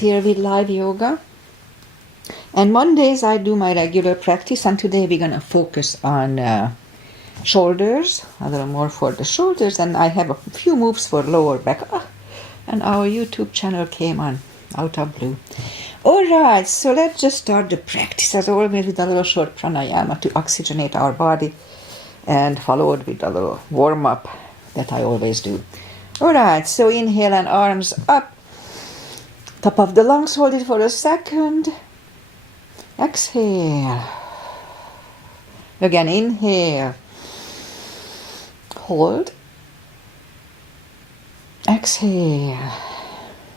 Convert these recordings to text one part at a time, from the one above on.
here with live yoga. And Mondays I do my regular practice, and today we're going to focus on shoulders, a little more for the shoulders, and I have a few moves for lower back. And our YouTube channel came on out of blue. Alright, so let's just start the practice as always with a little short pranayama to oxygenate our body, and followed with a little warm-up that I always do. Alright, so inhale and arms up, top of the lungs, hold it for a second. Exhale. Again, inhale. Hold. Exhale.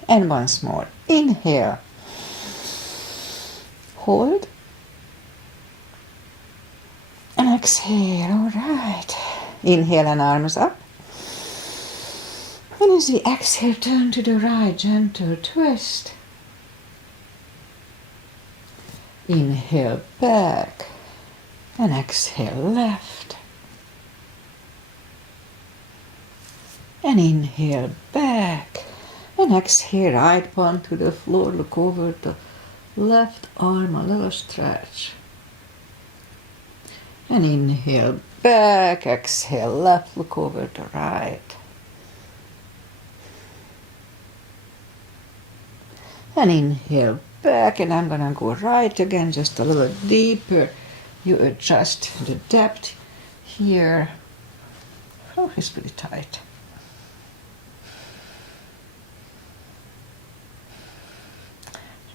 And once more. Inhale. Hold. And exhale. All right. Inhale and arms up. And as we exhale, turn to the right, gentle twist. Inhale back. And exhale left. And inhale back. And exhale, right palm to the floor. Look over the left arm, a little stretch. And inhale back, exhale left, look over the right. And inhale back, and I'm gonna go right again, just a little deeper. You adjust the depth here. Oh, it's pretty tight.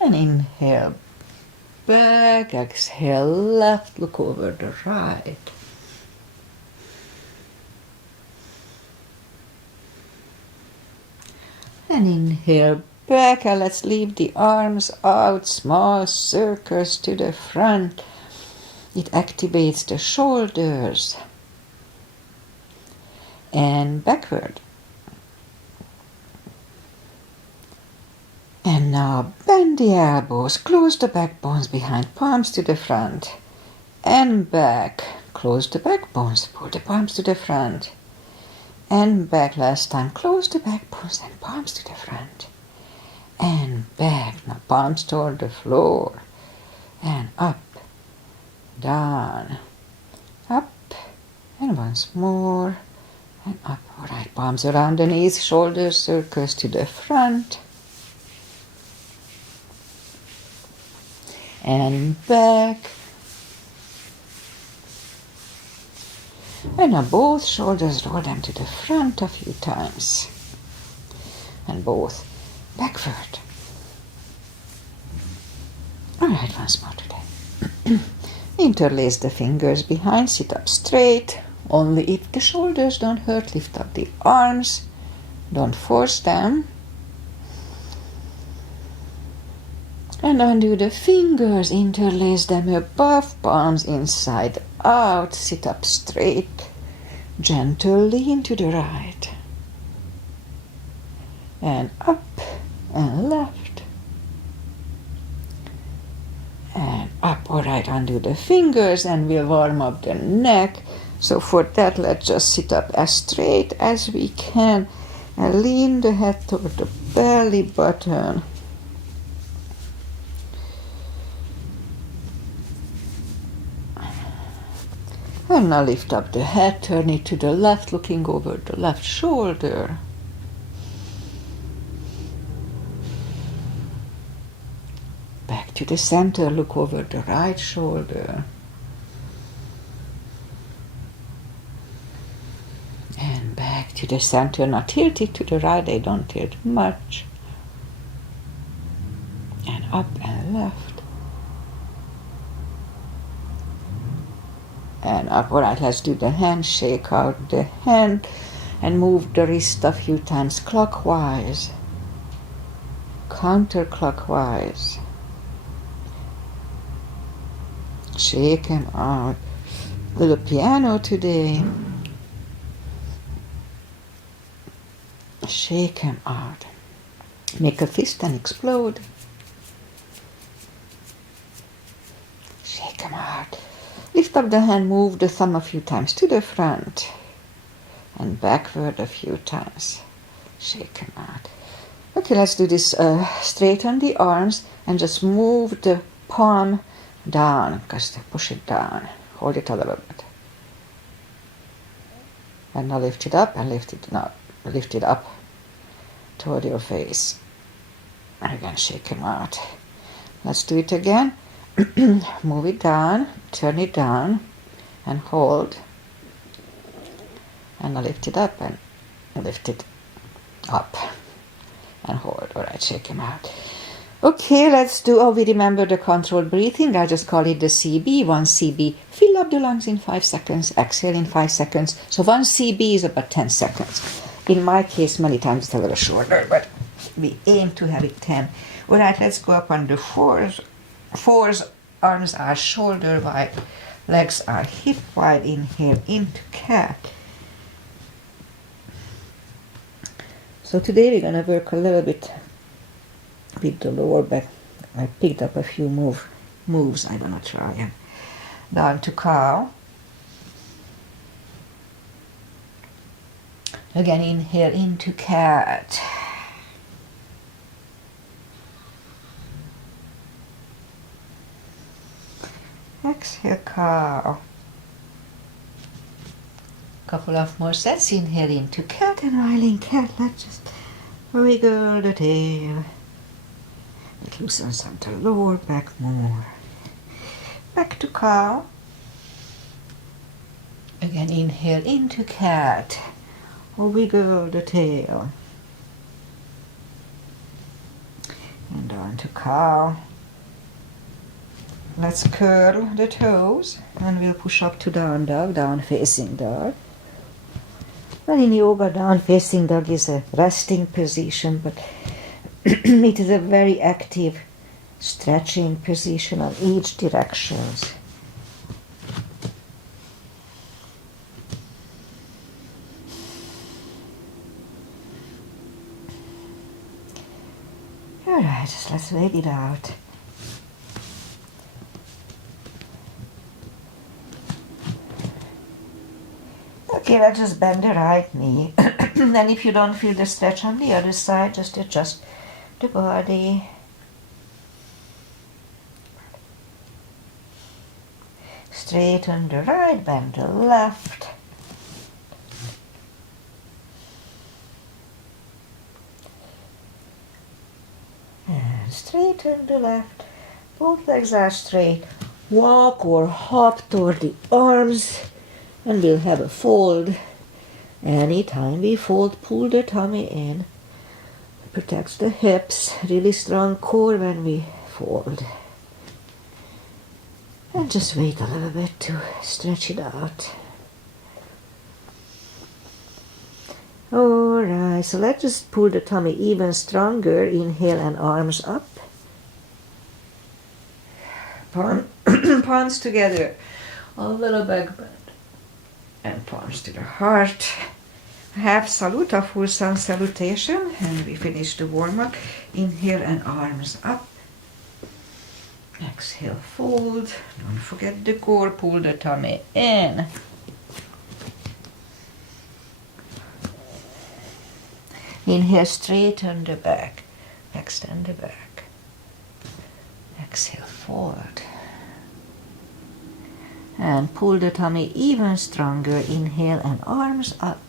And inhale back, exhale left, look over the right. And inhale back, and let's leave the arms out, small circles to the front. It activates the shoulders. And backward. And now bend the elbows, close the back bones behind, palms to the front. And back, close the back bones, pull the palms to the front. And back, last time, close the back bones and palms to the front. And back, now palms toward the floor. And up, down, up, and once more, and up. All right, palms around the knees, shoulders, circles to the front. And back. And now both shoulders, roll them to the front a few times. And both backward. All right, once more today. Interlace the fingers behind, sit up straight. Only if the shoulders don't hurt, lift up the arms. Don't force them. And undo the fingers, interlace them above, palms inside out, sit up straight, gentle lean to the right, and up and left, and up. All right, undo the fingers and we'll warm up the neck. So for that, let's just sit up as straight as we can and lean the head toward the belly button. And now lift up the head, turn it to the left, looking over the left shoulder. Back to the center, look over the right shoulder. And back to the center, now tilt it to the right, they don't tilt much. And up and left. And up. All right, let's do the hand, shake out the hand and move the wrist a few times clockwise, counterclockwise. Shake them out. Little piano today. Shake them out. Make a fist and explode. Shake them out. Lift up the hand, move the thumb a few times to the front and backward a few times. Shake them out. Okay, let's do this. Straighten the arms and just move the palm down. Just push it down. Hold it a little bit. And now lift it up and lift it up toward your face. And again, shake him out. Let's do it again. Move it down, turn it down, and hold. And now lift it up and lift it up. And hold. All right, shake him out. Okay, let's do, we remember the controlled breathing. I just call it the CB. 1 CB. Fill up the lungs in 5 seconds. Exhale in 5 seconds. So 1 CB is about 10 seconds. In my case, many times it's a little shorter, but we aim to have it 10. All right, let's go up on the fours. Fours, arms are shoulder wide. Legs are hip wide. Inhale into cat. So today we're going to work a little bit with the lower back. I picked up a few moves. I'm going to try them. Down to cow. Again, inhale into cat. Exhale, cow. Couple of more sets. Inhale into cat and rising cat. Let's just wiggle the tail. It loosens up the lower back more. Back to cow. Again, inhale into cat. Wiggle the tail. And down to cow. Let's curl the toes and we'll push up to down dog, down facing dog. Well, in yoga, down facing dog is a resting position, but it is a very active stretching position on each directions. All right, just let's wait it out. Okay, let's just bend the right knee. Then if you don't feel the stretch on the other side, just adjust the body. Straighten the right, bend the left. And straighten the left. Both legs are straight. Walk or hop toward the arms. And we'll have a fold. Anytime we fold, pull the tummy in. Protects the hips. Really strong core when we fold. And just wait a little bit to stretch it out. Alright, so let's just pull the tummy even stronger. Inhale and arms up. Palms together. A little back bend. And palms to the heart. Half salute, a full sun salutation. And we finish the warm-up. Inhale and arms up. Exhale, fold. Don't forget the core. Pull the tummy in. Inhale, straighten the back. Extend the back. Exhale, forward. And pull the tummy even stronger. Inhale and arms up.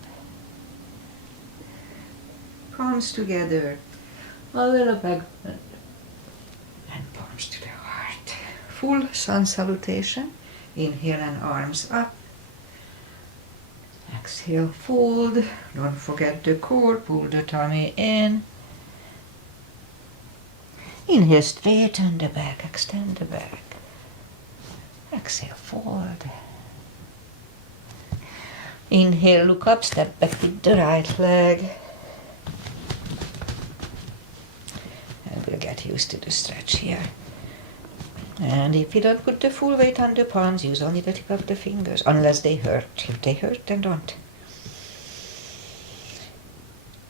Palms together. A little back bend. And palms to the heart. Full sun salutation. Inhale and arms up. Exhale, fold. Don't forget the core. Pull the tummy in. Inhale, straighten the back. Extend the back. Exhale, forward. Inhale, look up, step back with the right leg. And we'll get used to the stretch here. And if you don't put the full weight on the palms, use only the tip of the fingers, unless they hurt. If they hurt, then don't.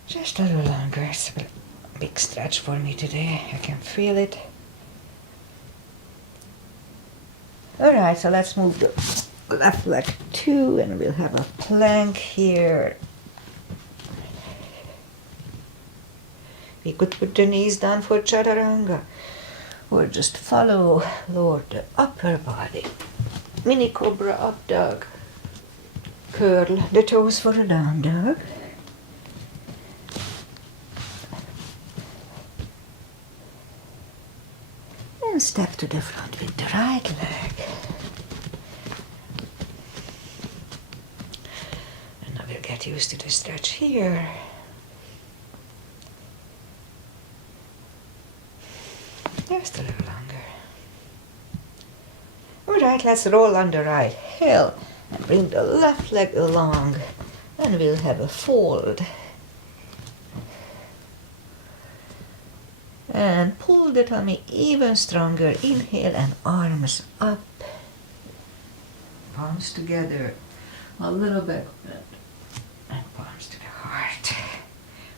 Just a little longer. It's a big stretch for me today. I can feel it. Alright, so let's move the left leg too, and we'll have a plank here. We could put the knees down for chaturanga, or just follow, Lord, the upper body. Mini cobra up dog. Curl the toes for a down dog. And step to the front with the right leg. And I will get used to the stretch here. Just a little longer. Alright, let's roll on the right heel and bring the left leg along. And we'll have a fold. And pull the tummy even stronger. Inhale and arms up. Palms together. A little bit bend. And palms to the heart.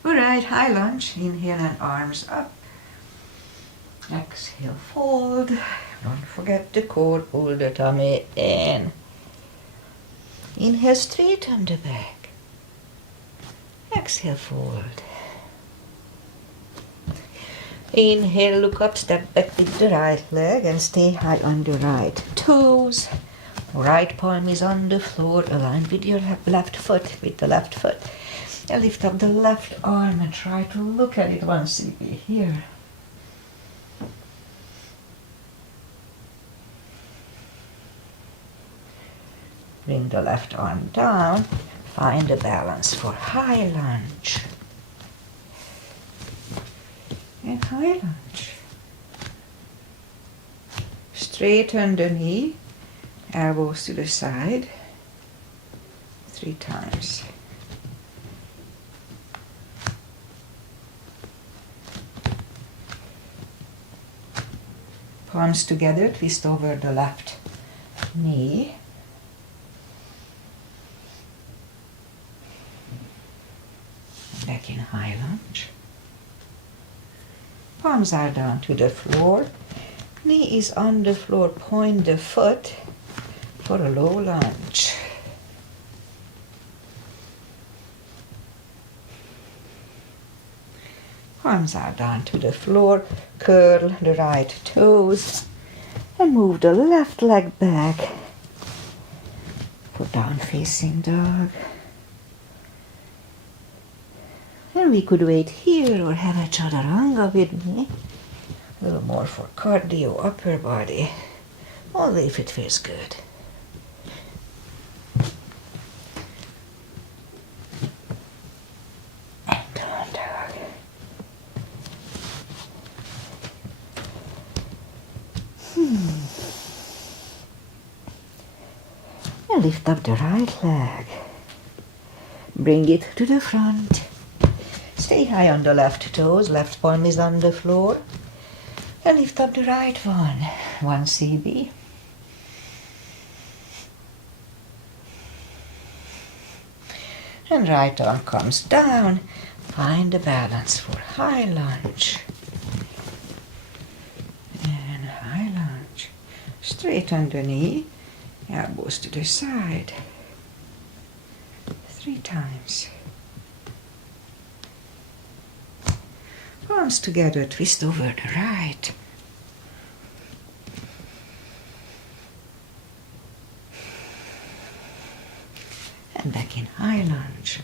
Alright, high lunge. Inhale and arms up. Exhale, fold. Don't forget the core. Pull the tummy in. Inhale, straighten the back. Exhale, fold. Inhale, look up, step back with the right leg and stay high on the right toes. Right palm is on the floor, aligned with your left foot, with the left foot. And lift up the left arm and try to look at it once here. Bring the left arm down. Find a balance for high lunge. And high lunge. Straighten the knee, elbows to the side, 3 times. Palms together, twist over the left knee. Back in high lunge. Palms are down to the floor. Knee is on the floor. Point the foot for a low lunge. Palms are down to the floor. Curl the right toes and move the left leg back for down facing dog. And we could wait here or have a chaturanga with me. A little more for cardio, upper body. Only if it feels good. And down dog. And lift up the right leg. Bring it to the front. Stay high on the left toes, left palm is on the floor. And lift up the right one, 1 CB. And right arm comes down. Find the balance for high lunge. And high lunge. Straighten the knee, elbows to the side. 3 times. Palms together, twist over the right. And back in high lunge.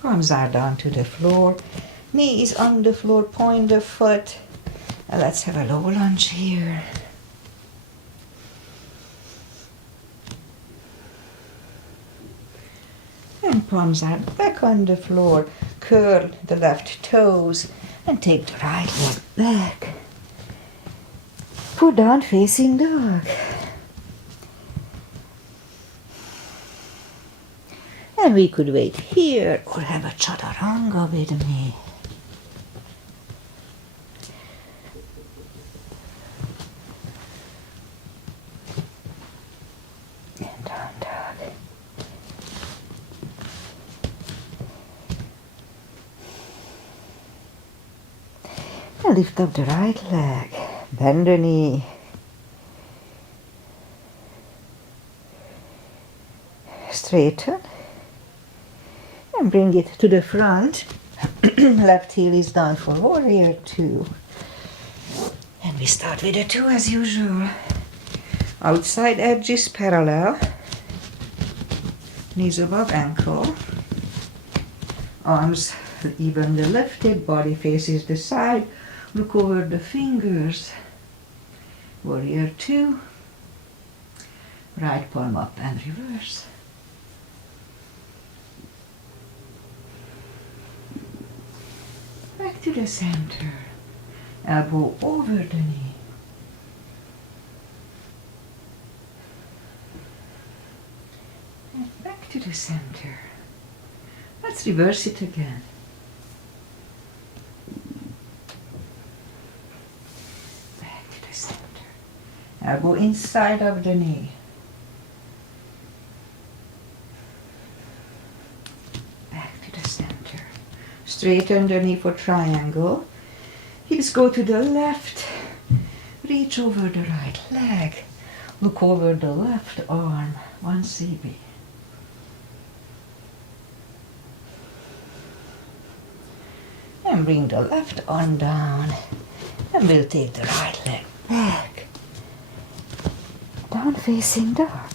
Palms are down to the floor. Knee is on the floor, point the foot. And let's have a low lunge here. And palms are back on the floor. Curl the left toes and take the right leg back. Put down facing dog. And we could wait here or have a chaturanga with me. And down dog. And lift up the right leg. Bend the knee. Straighten. And bring it to the front. Left heel is down for warrior 2. And we start with a 2 as usual. Outside edge is parallel. Knees above ankle. Arms even the left hip, body faces the side. Look over the fingers. Warrior 2. Right palm up and reverse. Back to the center. Elbow over the knee. And back to the center. Let's reverse it again. Back to the center. Elbow inside of the knee. Back to the center. Straighten the knee for triangle. Hips go to the left. Reach over the right leg. Look over the left arm. 1 cb. And bring the left arm down. And we'll take the right leg back. Down facing dog.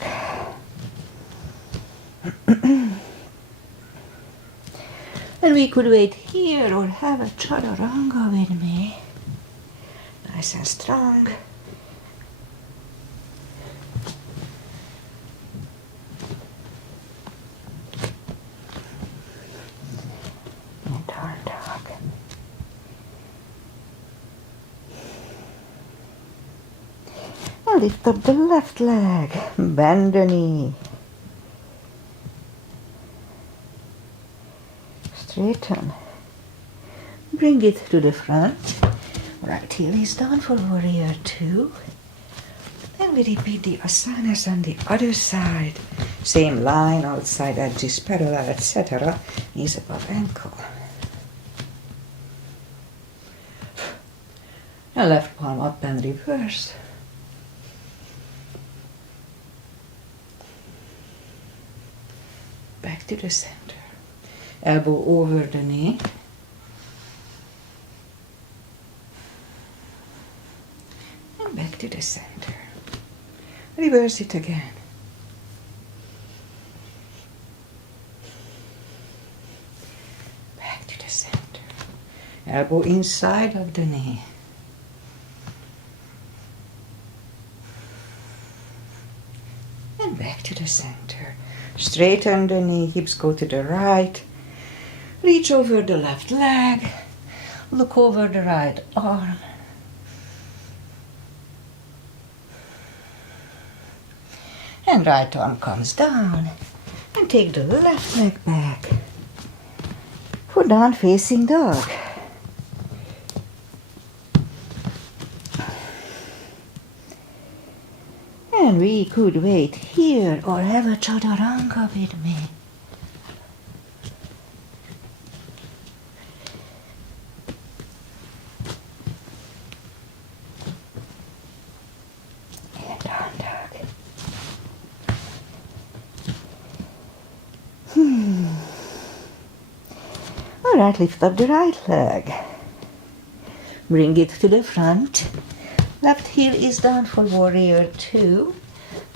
And we could wait here or have a chaturanga with me. Nice and strong. And down dog. And lift up the left leg. Bend the knee. Straighten. Bring it to the front. Right heel is down for warrior 2. Then we repeat the asanas on the other side. Same line, outside edges parallel, etc. Knees above ankle. Now left palm up and reverse. Back to the center. Elbow over the knee. And back to the center. Reverse it again. Back to the center. Elbow inside of the knee. And back to the center. Straighten the knee, hips go to the right. Reach over the left leg. Look over the right arm. And right arm comes down. And take the left leg back. For down facing dog. And we could wait here or have a chaturanga with me. And down dog. All right, lift up the right leg. Bring it to the front. Left heel is down for warrior 2.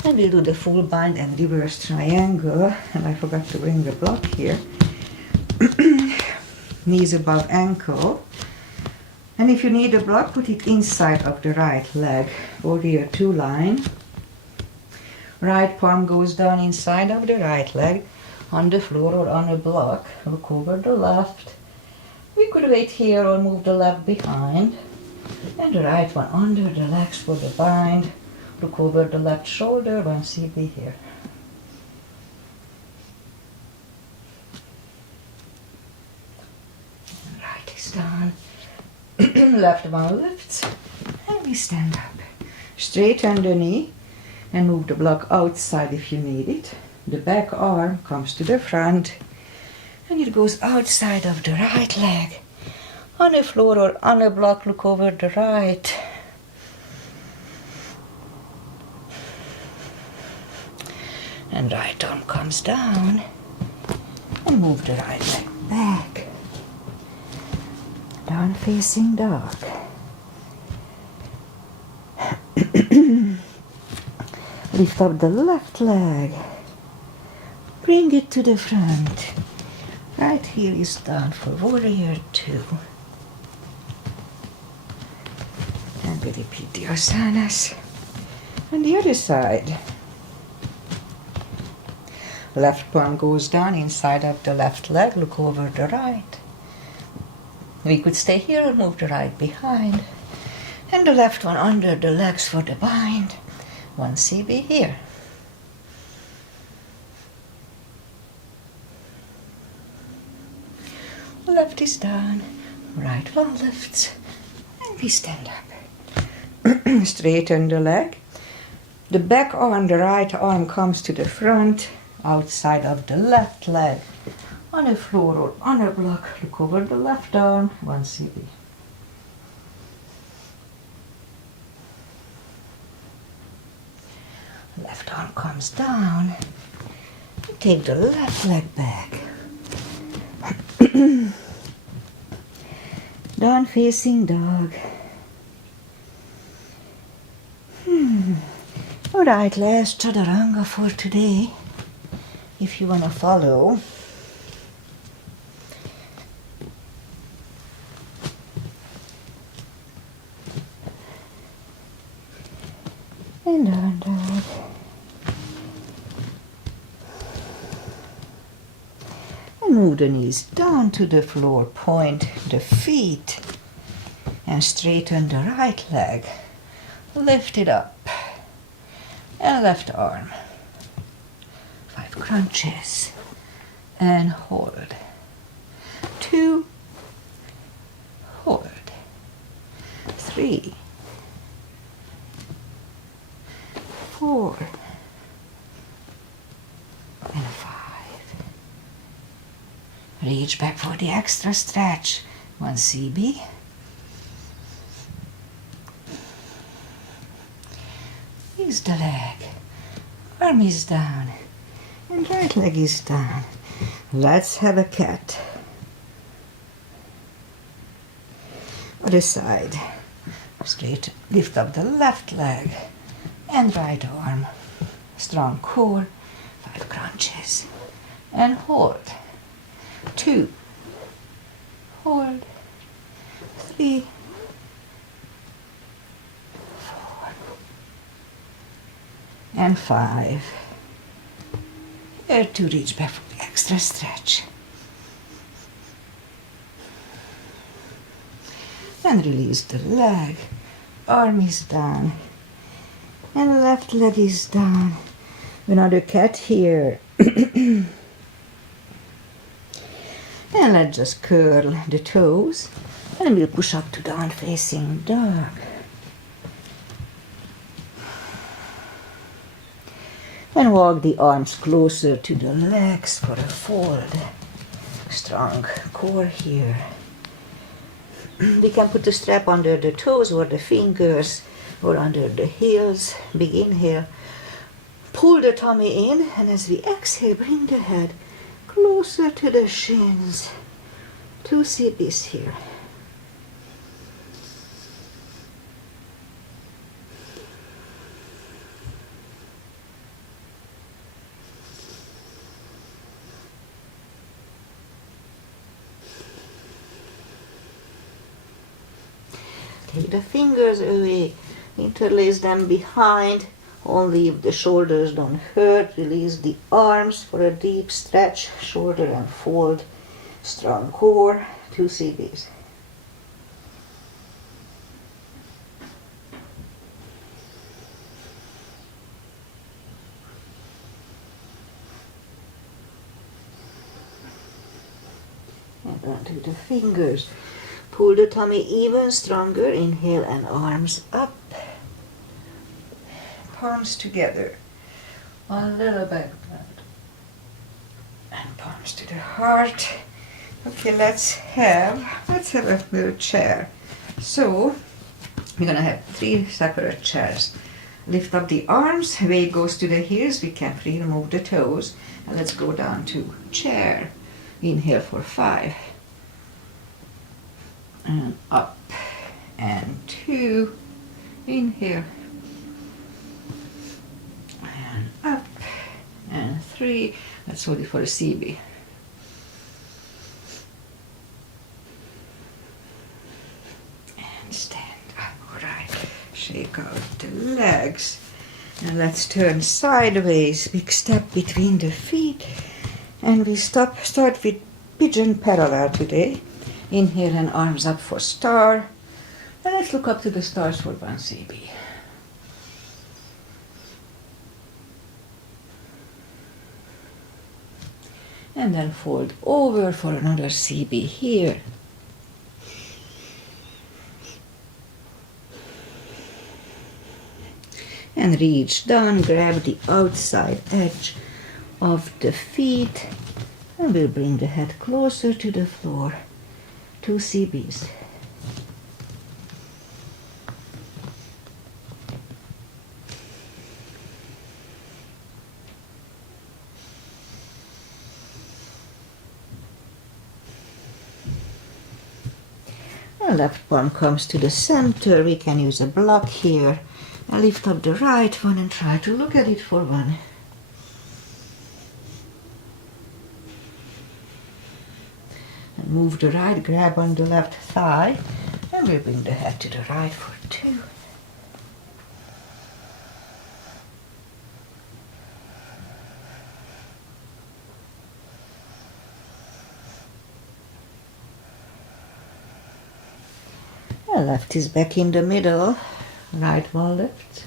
And we'll do the full bind and reverse triangle. And I forgot to bring the block here. Knees above ankle. And if you need a block, put it inside of the right leg. Warrior 2 line. Right palm goes down inside of the right leg. On the floor or on a block. Look over the left. We could wait here or move the left behind. And the right one under the legs for the bind. Look over the left shoulder, 1 cb here. Right is down. Left one lifts. And we stand up. Straighten the knee. And move the block outside if you need it. The back arm comes to the front. And it goes outside of the right leg. On the floor or on a block, look over the right. And right arm comes down. And move the right leg back. Down facing dog. Lift up the left leg. Bring it to the front. Right heel is down for warrior 2. And we repeat the asanas. And the other side. Left palm goes down inside of the left leg. Look over the right. We could stay here or move the right behind. And the left one under the legs for the bind. 1 CB here. Left is down, right one lifts, and we stand up. Straighten the leg. The back arm, the right arm comes to the front, outside of the left leg. On the floor or on a block, look over the left arm, 1 CB. Left arm comes down. Take the left leg back. Down facing dog. Alright, last chaturanga for today. If you want to follow. And down dog. And move the knees down to the floor, point the feet, and straighten the right leg. Lift it up, and left arm. 5 crunches, and hold. 2, hold. 3, 4, and 5. Reach back for the extra stretch. 1 CB. Is the leg. Arm is down. And right leg is down. Let's have a cat. Other side. Straight. Lift up the left leg. And right arm. Strong core. 5 crunches. And hold. 2, hold, 3, 4, and 5. Here to reach back for the extra stretch. And release the leg. Arm is down. And left leg is down. Another cat here. And let's just curl the toes. And we'll push up to down facing dog. And walk the arms closer to the legs for a fold. Strong core here. We can put the strap under the toes or the fingers or under the heels. Big inhale. Pull the tummy in, and as we exhale, bring the head closer to the shins. 2 CBs here. Take the fingers away, interlace them behind, only if the shoulders don't hurt. Release the arms for a deep stretch, shoulder and fold, strong core, 2 CBs. And onto the fingers. Pull the tummy even stronger. Inhale and arms up. Palms together. One little back bend. And palms to the heart. Okay, let's have a little chair. So we're gonna have 3 separate chairs. Lift up the arms, weight goes to the heels, we can free remove the toes. And let's go down to chair. Inhale for 5. and up, and 2, inhale, and up, and 3, let's hold it for a CB. And stand up, all right, shake out the legs, and let's turn sideways, big step between the feet, and we start with pigeon parallel today. Inhale and arms up for star. And let's look up to the stars for 1 CB. And then fold over for another CB here. And reach down, grab the outside edge of the feet, and we'll bring the head closer to the floor. 2 CBs. The left palm comes to the center. We can use a block here. And lift up the right one and try to look at it for 1. And move the right, grab on the left thigh, and we'll bring the head to the right for 2. And left is back in the middle. Right one left,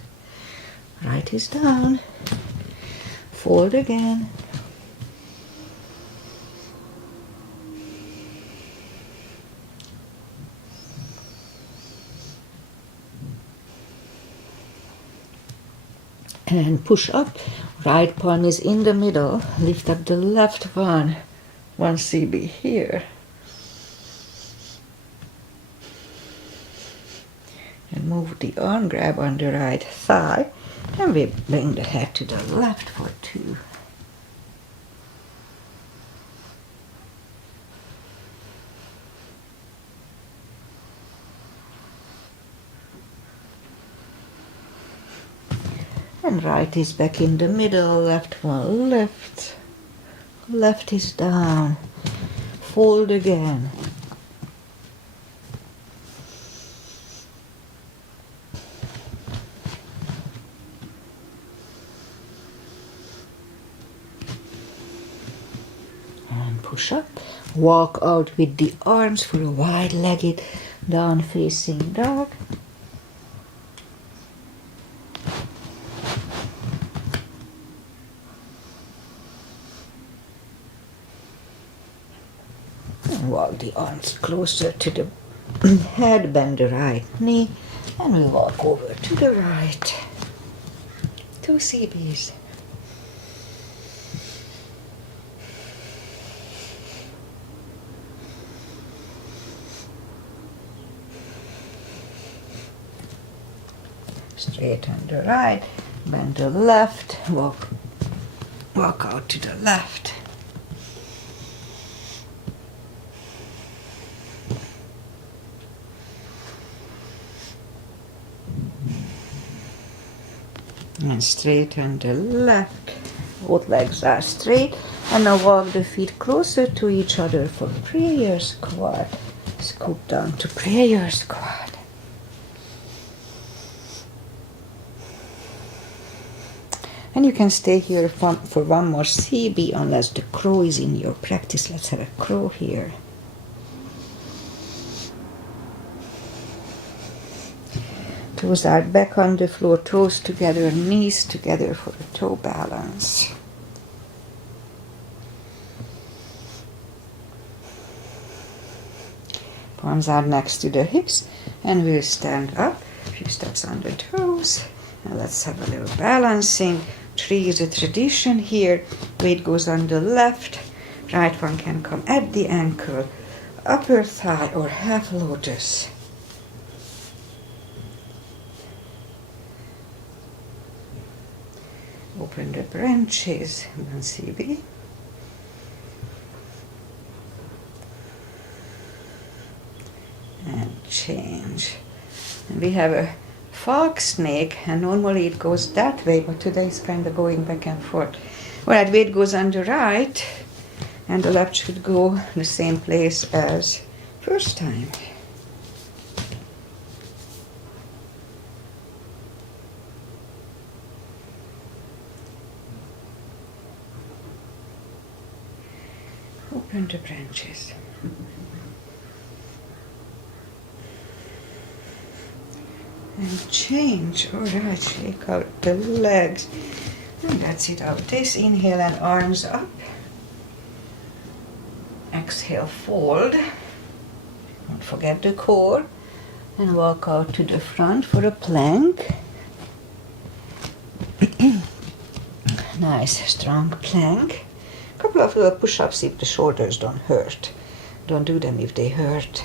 right is down, fold again, and push up, right palm is in the middle, lift up the left one, 1 CB here. And move the arm, grab on the right thigh, and we bring the head to the left for 2. And right is back in the middle, left one left, left is down, fold again. Push up, walk out with the arms for a wide-legged down-facing dog. And walk the arms closer to the head, bend the right knee, and we walk over to the right. 2 CBs. Straighten the right, bend the left, walk out to the left. And straighten the left, both legs are straight, and now walk the feet closer to each other for prayer squat. Scoop down to prayer squat. And you can stay here for 1 more CB unless the crow is in your practice. Let's have a crow here. Toes are back on the floor, toes together, knees together for a toe balance. Palms are next to the hips, and we'll stand up, a few steps on the toes. And let's have a little balancing. 3 is a tradition here. Weight goes on the left. Right one can come at the ankle, upper thigh, or half lotus. Open the branches, 1 CB. we have a fox snake, and normally it goes that way, but today it's kind of going back and forth. All right, weight goes on the right, and the left should go the same place as first time. Open the branches. And change. All right, shake out the legs. And that's it out this. Inhale and arms up. Exhale, fold. Don't forget the core. And walk out to the front for a plank. Nice, strong plank. Couple of little push-ups if the shoulders don't hurt. Don't do them if they hurt.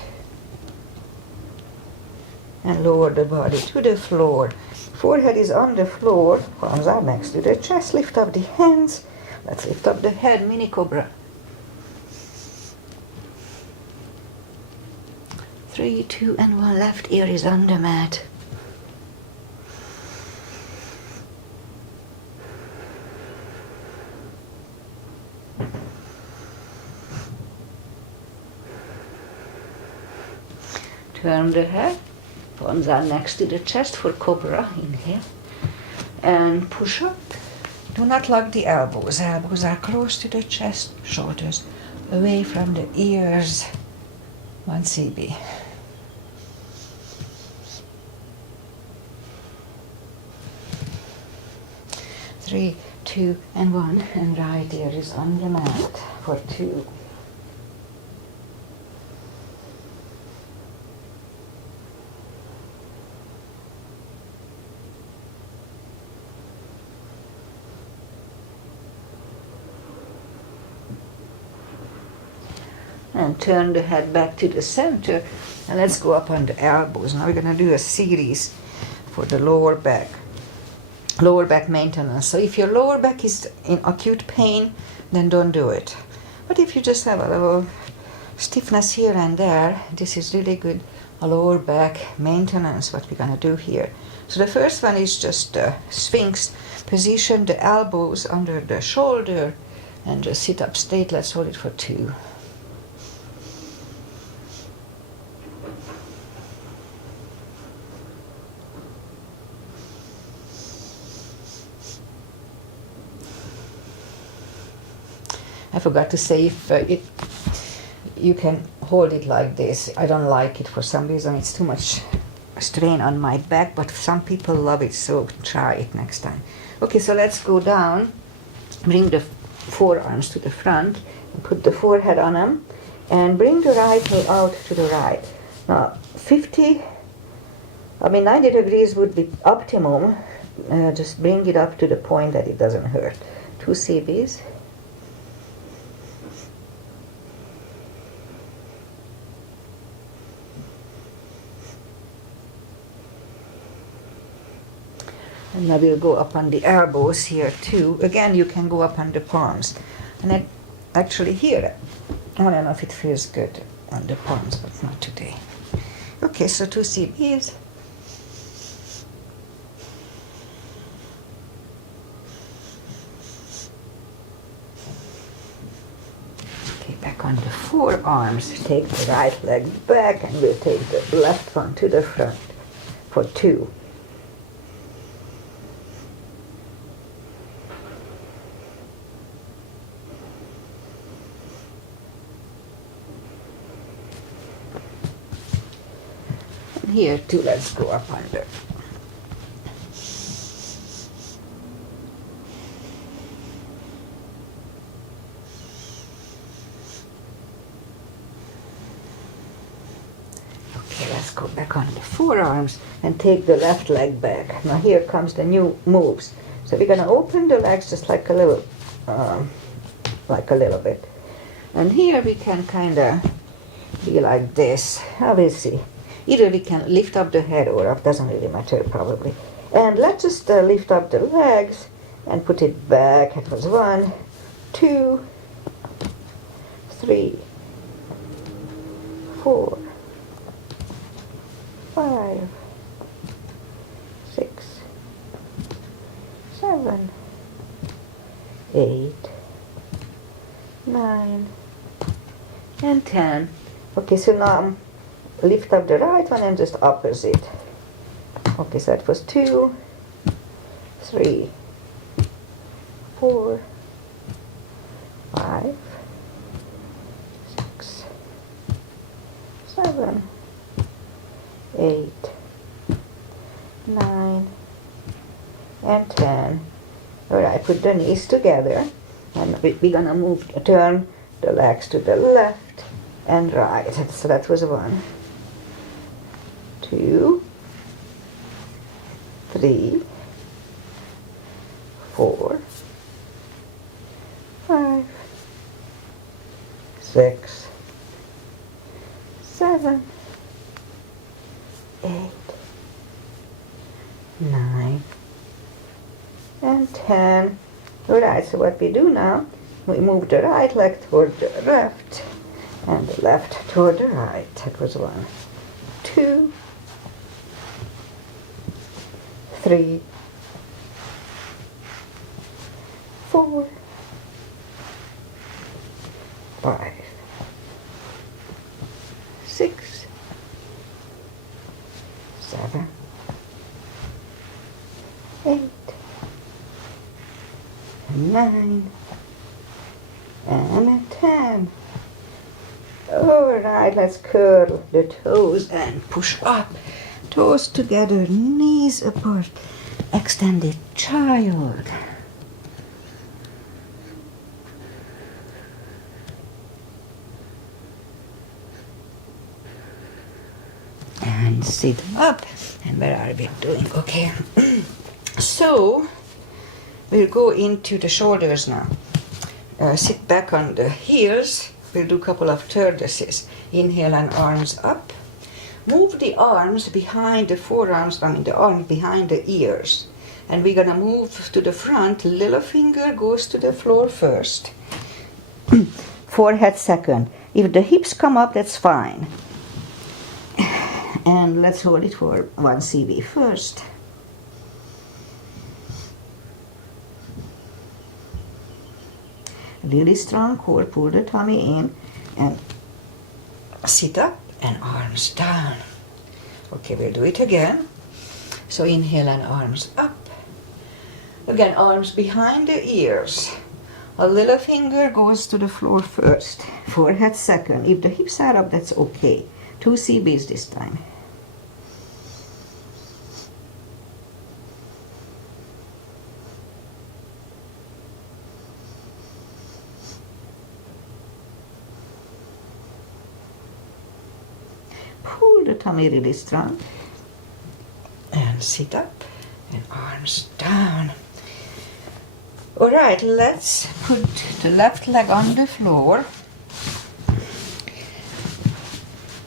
And lower the body to the floor. Forehead is on the floor, palms are next to the chest. Lift up the hands. Let's lift up the head, mini cobra. 3, 2, and 1. Left ear is on the mat. Turn the head. Palms are next to the chest for cobra. Inhale. And push up. Do not lock the elbows. Elbows are close to the chest. Shoulders away from the ears. 1 CB. Three, 2, and 1. And right ear is on the mat for 2. And turn the head back to the center, and let's go up on the elbows. Now we're going to do a series for the lower back maintenance. So if your lower back is in acute pain, then don't do it. But if you just have a little stiffness here and there, this is really good lower back maintenance, what we're going to do here. So the first one is just Sphinx position, the elbows under the shoulder, and just sit up straight. Let's hold it for 2. I forgot to say if you can hold it like this. I don't like it for some reason. It's too much strain on my back, but some people love it, so try it next time. Okay, so let's go down. Bring the forearms to the front and put the forehead on them, and bring the right knee out to the right. Now 90 degrees would be optimum. Just bring it up to the point that it doesn't hurt. 2 CBs. And now we'll go up on the elbows here too. Again, you can go up on the palms. And then actually here, I don't know if it feels good on the palms, but not today. Okay, so 2 CBs. Okay, back on the forearms. Take the right leg back, and we'll take the left one to the front for 2. Here too, let's go up under. Okay, let's go back on the forearms and take the left leg back. Now here comes the new moves. So we're gonna open the legs just like a little bit. And here we can kind of be like this. Obviously. Either we can lift up the head or up, doesn't really matter probably. And let's just lift up the legs and put it back. It was 1, 2, 3, 4, 5, 6, 7, 8, 9, and 10. Okay, so now lift up the right one and just opposite. Okay, so that was 2, 3, 4, 5, 6, 7, 8, 9, and 10. Alright, put the knees together and we're gonna turn the legs to the left and right. So that was 1, 2, 3, 4, 5, 6, 7, 8, 9, and 10. Alright, so what we do now, we move the right leg toward the left and the left toward the right. That was 1, 2, 3, 4, 5, 6, 7, 8, 9, and 10. Alright, let's curl the toes and push up. Toes together, knees apart. Extended child. And sit up. And where are we doing? Okay. So, we'll go into the shoulders now. Sit back on the heels. We'll do a couple of tortoises. Inhale and arms up. Move the arms behind the forearms, the arms behind the ears. And we're gonna move to the front. Little finger goes to the floor first. Forehead second. If the hips come up, that's fine. And let's hold it for 1 CV first. Really strong core, pull the tummy in and sit up and arms down. Okay, we'll do it again. So inhale and arms up. Again, arms behind the ears. A little finger goes to the floor first. Forehead second. If the hips are up, that's okay. 2 CBs this time. Pull the tummy really strong and sit up and arms down. Alright, let's put the left leg on the floor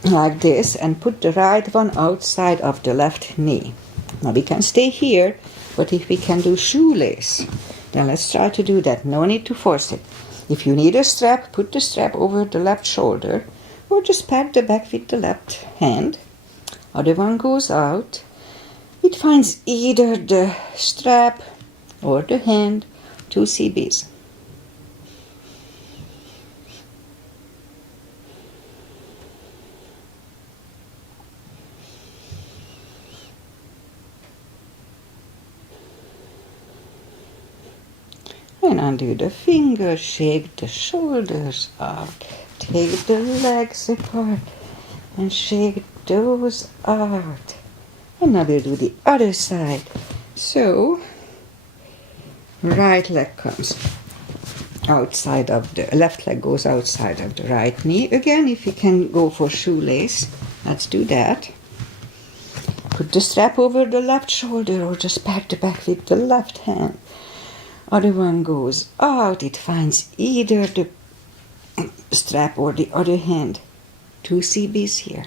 like this and put the right one outside of the left knee. Now we can stay here, but if we can do shoelace, then let's try to do that. No need to force it. If you need a strap, put the strap over the left shoulder or just pat the back with the left hand. Other one goes out. It finds either the strap or the hand. 2 CBs. And undo the fingers, shake the shoulders out, take the legs apart and shake those out. And now we'll do the other side. So, right leg comes outside of the, left leg goes outside of the right knee. Again, if you can go for shoelace, let's do that. Put the strap over the left shoulder or just pat the back with the left hand. Other one goes out, it finds either the strap or the other hand. 2 CBs here.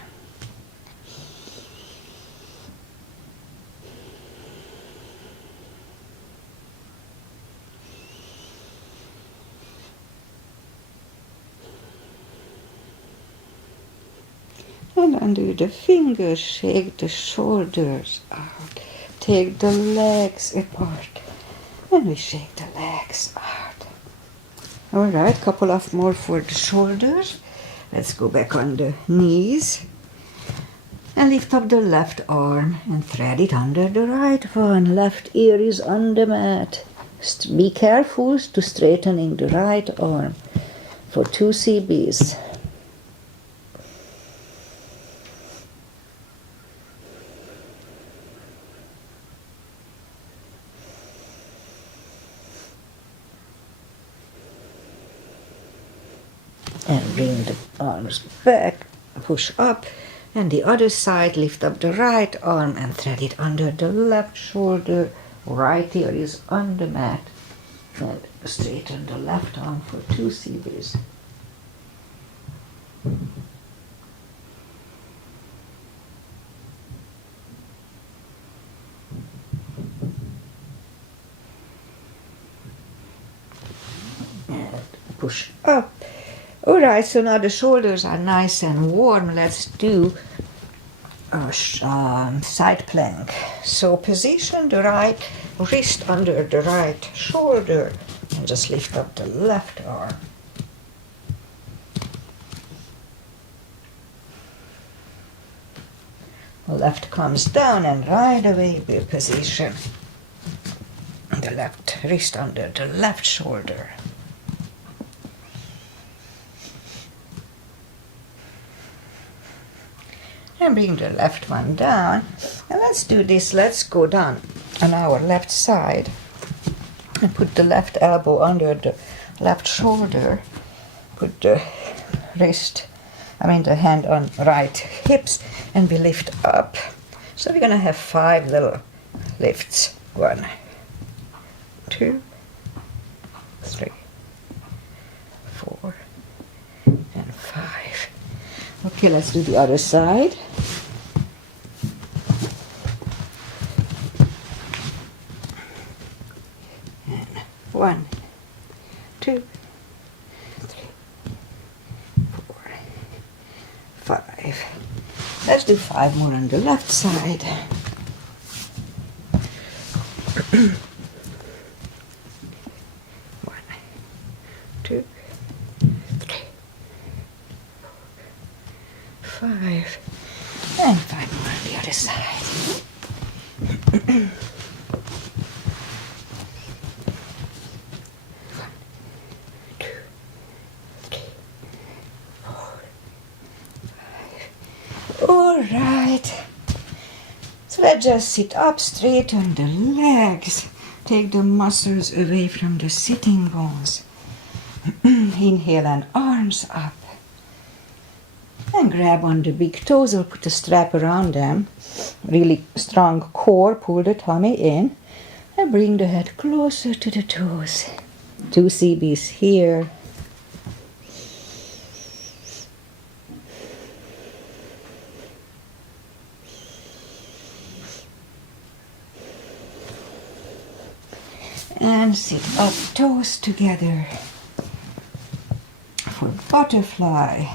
And undo the fingers, shake the shoulders out, take the legs apart. And we shake the legs out. Alright, couple of more for the shoulders. Let's go back on the knees. And lift up the left arm and thread it under the right one. Left ear is on the mat. Be careful to straightening the right arm for 2 CBs. And bring the arms back, push up, and the other side, lift up the right arm and thread it under the left shoulder. Right ear is on the mat, and straighten the left arm for 2 CBs. And push up. Alright, so now the shoulders are nice and warm. Let's do a side plank. So position the right wrist under the right shoulder and just lift up the left arm. The left comes down and right away we position the left wrist under the left shoulder. And bring the left one down. And let's do this. Let's go down on our left side and put the left elbow under the left shoulder. Put the the hand on right hips, and we lift up. So we're gonna have 5 little lifts. 1, 2, 3, 4, and 5. Okay, let's do the other side. And 1, 2, 3, 4, 5. Let's do 5 more on the left side. 1, 2, 3, 5, and 5 more on the other side. 1, 2, 3, 4, 5. All right. So let's just sit up, straighten the legs, take the muscles away from the sitting bones. Inhale and arms up. And grab on the big toes or put a strap around them. Really strong core, pull the tummy in and bring the head closer to the toes. 2 CBs here. And sit up, toes together for butterfly.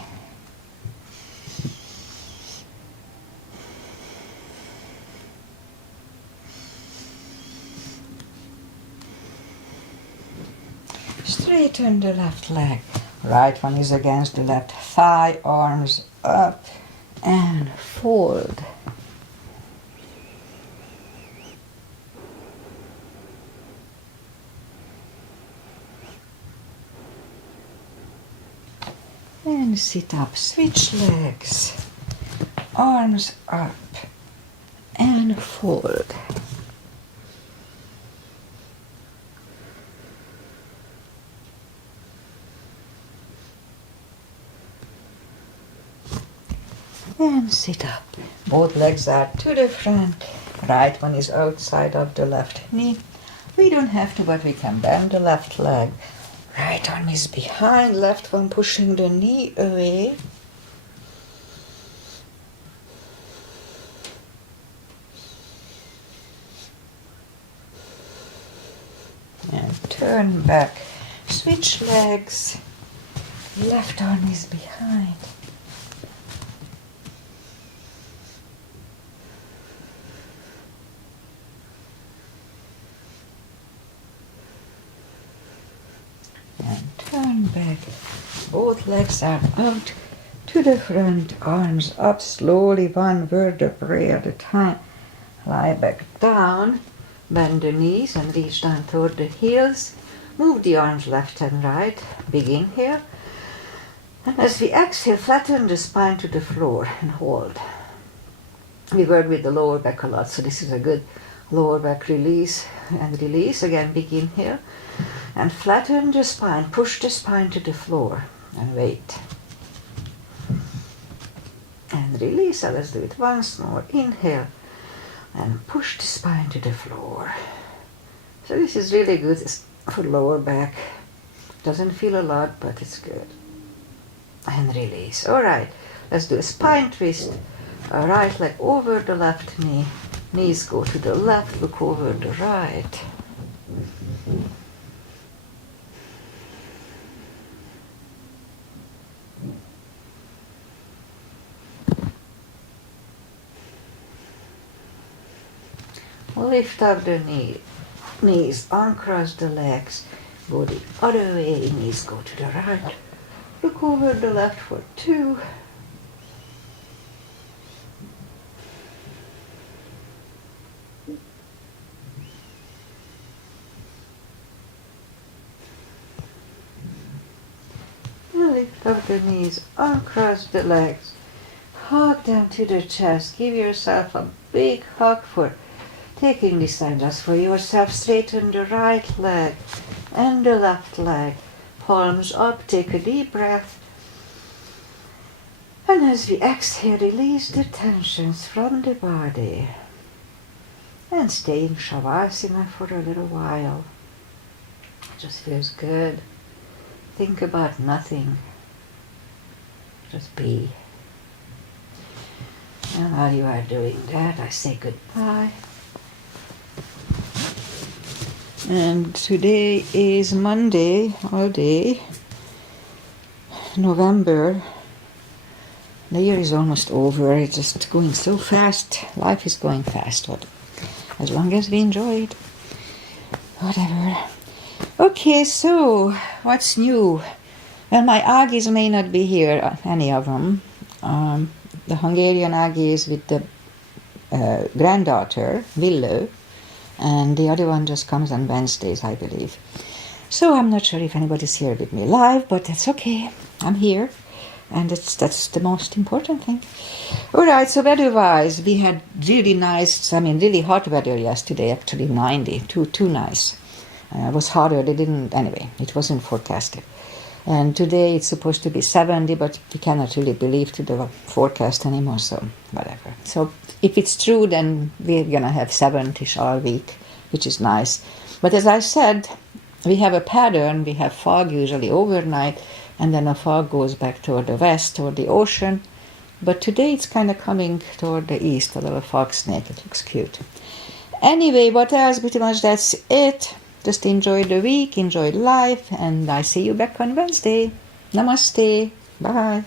Straighten the left leg. Right one is against the left thigh, arms up and fold. And sit up, switch legs, arms up and fold. And sit up. Both legs are to the front. Right one is outside of the left knee. We don't have to, but we can bend the left leg. Right arm is behind, left one pushing the knee away. And turn back. Switch legs. Left arm is behind. lean back. Both legs are out to the front, arms up slowly, one vertebrae at a time. Lie back down, bend the knees and reach down toward the heels. Move the arms left and right. Big inhale. And as we exhale, flatten the spine to the floor and hold. We work with the lower back a lot, so this is a good lower back release and release. Again, big inhale. And flatten the spine, push the spine to the floor and wait. And release, so let's do it once more. Inhale and push the spine to the floor. So this is really good for lower back. Doesn't feel a lot, but it's good. And release. Alright, let's do a spine twist. Right leg over the left knee. Knees go to the left, look over the right. Lift up the knees, uncross the legs, go the other way, knees go to the right. Look over the left for 2. Lift up the knees, uncross the legs, hug down to the chest, give yourself a big hug for taking this time just for yourself. Straighten the right leg and the left leg. Palms up, take a deep breath. And as we exhale, release the tensions from the body. And stay in Shavasana for a little while. It just feels good. Think about nothing. Just be. And while you are doing that, I say goodbye. And today is Monday, all day, November. The year is almost over. It's just going so fast. Life is going fast, but as long as we enjoy it, whatever. Okay, so what's new? Well, my Agis may not be here, any of them. The Hungarian Agi is with the granddaughter, Villő. And the other one just comes on Wednesdays, I believe. So I'm not sure if anybody's here with me live, but that's okay. I'm here, and that's the most important thing. All right, so weather-wise, we had really nice, really hot weather yesterday, actually 90, too nice. It was hotter, it wasn't forecasted. And today it's supposed to be 70, but we cannot really believe to the forecast anymore, so whatever. So if it's true, then we're going to have 70-ish all week, which is nice. But as I said, we have a pattern. We have fog usually overnight, and then the fog goes back toward the west, toward the ocean. But today it's kind of coming toward the east, a little fog snake. It looks cute. Anyway, what else? Pretty much that's it. Just enjoy the week, enjoy life, and I see you back on Wednesday. Namaste. Bye.